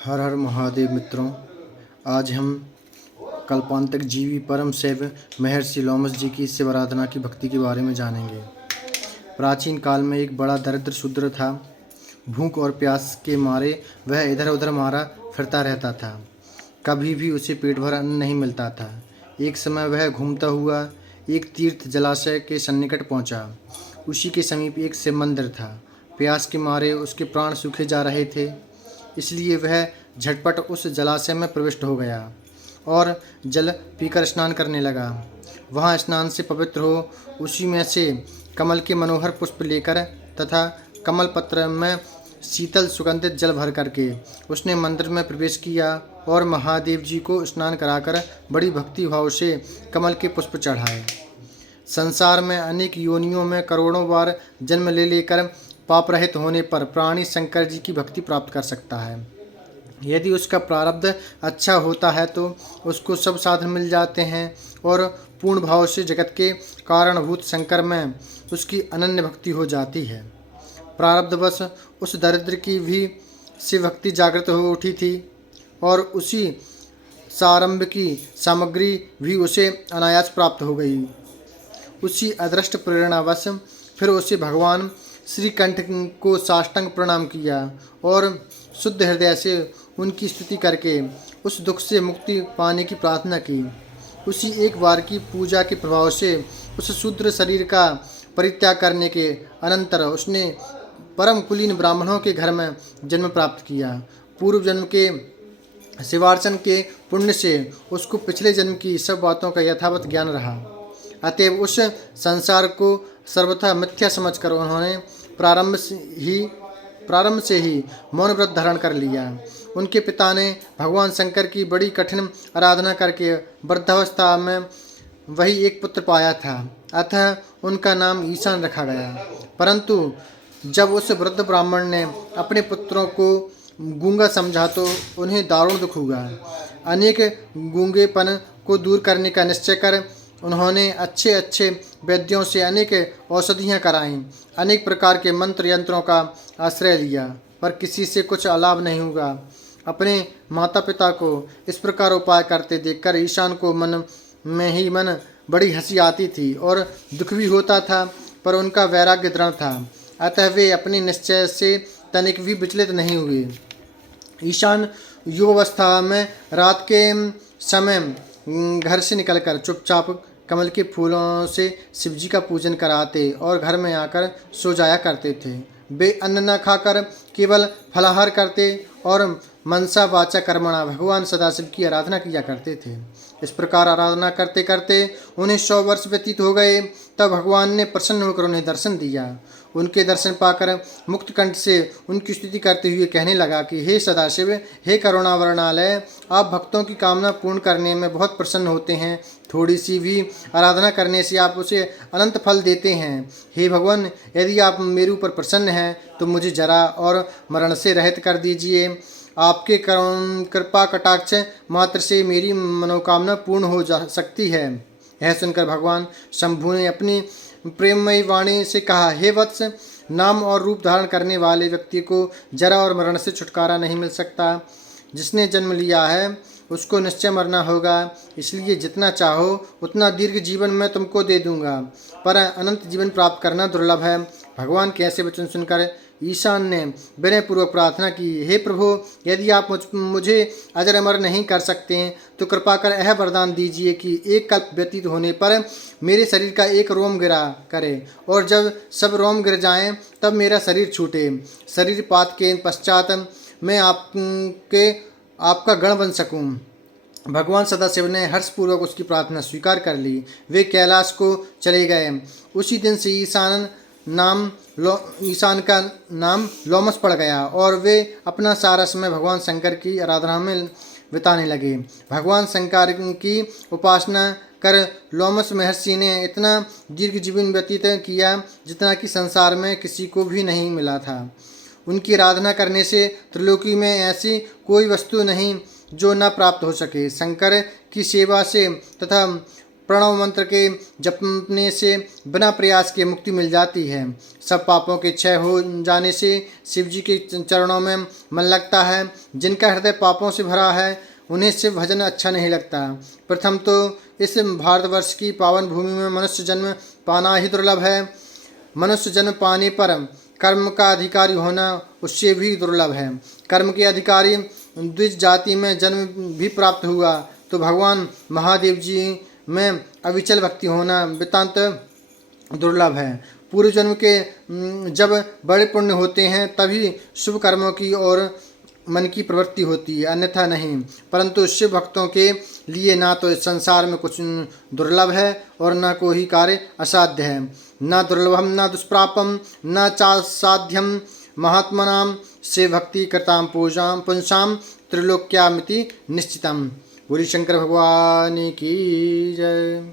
हर हर महादेव मित्रों। आज हम कल्पांतक जीवी परम शैव महर्षि लोमस जी की शिव आराधना की भक्ति के बारे में जानेंगे। प्राचीन काल में एक बड़ा दरिद्र शूद्र था। भूख और प्यास के मारे वह इधर उधर मारा फिरता रहता था। कभी भी उसे पेट भर अन्न नहीं मिलता था। एक समय वह घूमता हुआ एक तीर्थ जलाशय के सन्निकट पहुंचा। उसी के समीप एक शिव मंदिर था। प्यास के मारे उसके प्राण सूखे जा रहे थे, इसलिए वह झटपट उस जलाशय में प्रविष्ट हो गया और जल पीकर स्नान करने लगा। वहाँ स्नान से पवित्र हो उसी में से कमल के मनोहर पुष्प लेकर तथा कमल पत्र में शीतल सुगंधित जल भर करके उसने मंदिर में प्रवेश किया और महादेव जी को स्नान कराकर बड़ी भक्ति भाव से कमल के पुष्प चढ़ाए। संसार में अनेक योनियों में करोड़ों बार जन्म ले लेकर पाप रहित होने पर प्राणी शंकर जी की भक्ति प्राप्त कर सकता है। यदि उसका प्रारब्ध अच्छा होता है तो उसको सब साधन मिल जाते हैं और पूर्ण भाव से जगत के कारणभूत शंकर में उसकी अनन्य भक्ति हो जाती है। प्रारब्धवश उस दरिद्र की भी शिव भक्ति जागृत हो उठी थी और उसी सारंभ की सामग्री भी उसे अनायास प्राप्त हो गई। उसी अदृष्ट प्रेरणावश फिर उसे भगवान श्रीकंठ को साष्टांग प्रणाम किया और शुद्ध हृदय से उनकी स्तुति करके उस दुख से मुक्ति पाने की प्रार्थना की। उसी एक बार की पूजा के प्रभाव से उस शूद्र शरीर का परित्याग करने के अनंतर उसने परम कुलीन ब्राह्मणों के घर में जन्म प्राप्त किया। पूर्व जन्म के शिवार्चन के पुण्य से उसको पिछले जन्म की सब बातों का यथावत ज्ञान रहा। अतएव उस संसार को सर्वथा मिथ्या समझकर उन्होंने प्रारंभ से ही मौन व्रत धारण कर लिया। उनके पिता ने भगवान शंकर की बड़ी कठिन आराधना करके वृद्धावस्था में वही एक पुत्र पाया था, अतः उनका नाम ईशान रखा गया। परंतु जब उस वृद्ध ब्राह्मण ने अपने पुत्रों को गूंगा समझा तो उन्हें दारुण दुख हुआ। अनेक गूंगेपन को दूर करने का निश्चय कर उन्होंने अच्छे अच्छे वैद्यों से अनेक औषधियाँ कराईं, अनेक प्रकार के मंत्र यंत्रों का आश्रय लिया, पर किसी से कुछ लाभ नहीं हुआ। अपने माता पिता को इस प्रकार उपाय करते देखकर ईशान को मन में ही मन बड़ी हंसी आती थी और दुख भी होता था, पर उनका वैराग्य दृढ़ था, अतः वे अपने निश्चय से तनिक भी विचलित नहीं हुए। ईशान युवावस्था में रात के समय घर से निकलकर चुपचाप कमल के फूलों से शिवजी का पूजन कराते और घर में आकर सो जाया करते थे। वे अन्न न खाकर केवल फलाहार करते और मनसा वाचा कर्मणा भगवान सदाशिव की आराधना किया करते थे। इस प्रकार आराधना करते करते उन्हें 100 वर्ष व्यतीत हो गए। तब भगवान ने प्रसन्न होकर उन्हें दर्शन दिया। उनके दर्शन पाकर मुक्त कंठ से उनकी स्तुति करते हुए कहने लगा कि हे सदाशिव, हे करुणावरणालय, आप भक्तों की कामना पूर्ण करने में बहुत प्रसन्न होते हैं। थोड़ी सी भी आराधना करने से आप उसे अनंत फल देते हैं। हे भगवान, यदि आप मेरे ऊपर प्रसन्न हैं तो मुझे जरा और मरण से रहित कर दीजिए। आपके कृपा कटाक्ष मात्र से मेरी मनोकामना पूर्ण हो जा सकती है। यह सुनकर भगवान शंभु ने अपनी प्रेममयी वाणी से कहा, हे वत्स, नाम और रूप धारण करने वाले व्यक्ति को जरा और मरण से छुटकारा नहीं मिल सकता। जिसने जन्म लिया है उसको निश्चय मरना होगा, इसलिए जितना चाहो उतना दीर्घ जीवन मैं तुमको दे दूंगा, पर अनंत जीवन प्राप्त करना दुर्लभ है। भगवान के ऐसे वचन सुनकर ईशान ने विनयपूर्वक प्रार्थना की, हे प्रभु, यदि आप मुझे अजर अमर नहीं कर सकते तो कृपा कर यह वरदान दीजिए कि एक कल्प व्यतीत होने पर मेरे शरीर का एक रोम गिरा करे और जब सब रोम गिर जाएं तब मेरा शरीर छूटे। शरीर पात के पश्चात मैं आपका गण बन सकूं। भगवान सदाशिव ने हर्षपूर्वक उसकी प्रार्थना स्वीकार कर ली। वे कैलाश को चले गए। उसी दिन से ईशान का नाम लोमस पड़ गया और वे अपना सारा समय भगवान शंकर की आराधना में बिताने लगे। भगवान शंकर की उपासना कर लोमस महर्षि ने इतना दीर्घ जीवन व्यतीत किया जितना कि संसार में किसी को भी नहीं मिला था। उनकी आराधना करने से त्रिलोकी में ऐसी कोई वस्तु नहीं जो न प्राप्त हो सके। शंकर की सेवा से तथा प्रणव मंत्र के जपने से बिना प्रयास के मुक्ति मिल जाती है। सब पापों के क्षय हो जाने से शिव जी के चरणों में मन लगता है। जिनका हृदय पापों से भरा है उन्हें शिव भजन अच्छा नहीं लगता। प्रथम तो इस भारतवर्ष की पावन भूमि में मनुष्य जन्म पाना ही दुर्लभ है। मनुष्य जन्म पाने पर कर्म का अधिकारी होना उससे भी दुर्लभ है। कर्म के अधिकारी द्विज जाति में जन्म भी प्राप्त हुआ तो भगवान महादेव जी में अविचल भक्ति होना नितांत दुर्लभ है। पूर्व जन्म के जब बड़े पुण्य होते हैं तभी शुभ कर्मों की ओर मन की प्रवृत्ति होती है, अन्यथा नहीं। परंतु शिव भक्तों के लिए ना तो इस संसार में कुछ दुर्लभ है और न कोई कार्य असाध्य है। न दुर्लभम न दुष्प्रापम न चासाध्यम महात्मनाम से भक्ति कृताम पूजाम पुंसाम त्रिलोक्यामिति निश्चितम। बोली शंकर भगवान की जय।